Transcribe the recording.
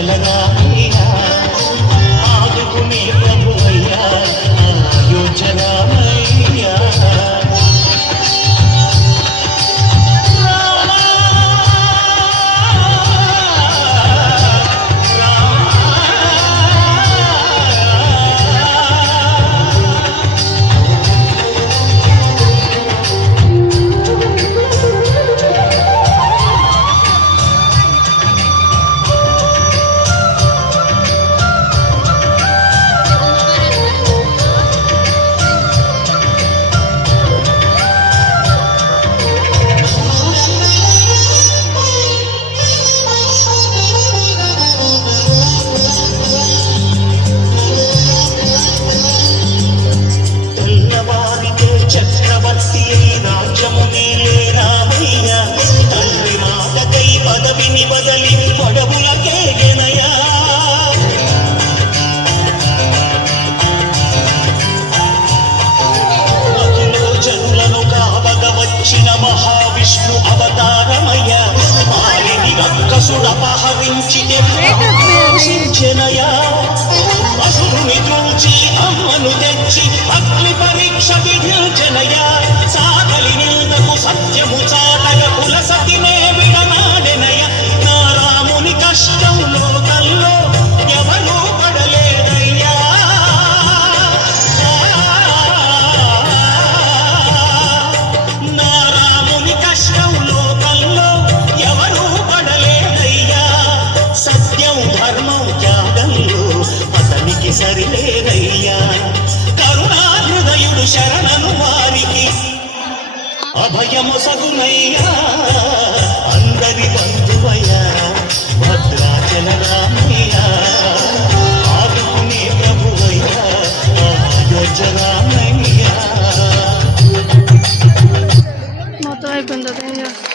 భద్రాచలరామయ్యా ఆదుకునే ప్రభువయ్యా అయోధ్యరామయ్యా బదలి పొడవులకేగెనయా మధులో జనులను కావగ వచ్చిన మహావిష్ణు అవతారమయ్య మాలిని రక్కసుడపహరించితే ఆశించెనయా అసురుని చూచి అమ్మను తెచ్చి అగ్ని పరీక్ష విధించెనయా సాగలి నిందకు సత్యము చాటగ కుల సతినే విడనాడెనయ కష్టం లోకంలో ఎవరూ పడలేదయ్యా నా రాముని కష్టం లోకంలో ఎవరూ పడలేదయ్యా సత్యం ధర్మం త్యాగంలో అతనికి సరిలేదయ్యా కరుణా హృదయుడు శరణను వారికి అభయము సగునయ్యా అందరి బంధువయ్యా భద్రాచలరామయ్యా ఆదుకునే ప్రభువయ్యా అయోధ్యరామయ్యా మొత్తం అయిపోయింది.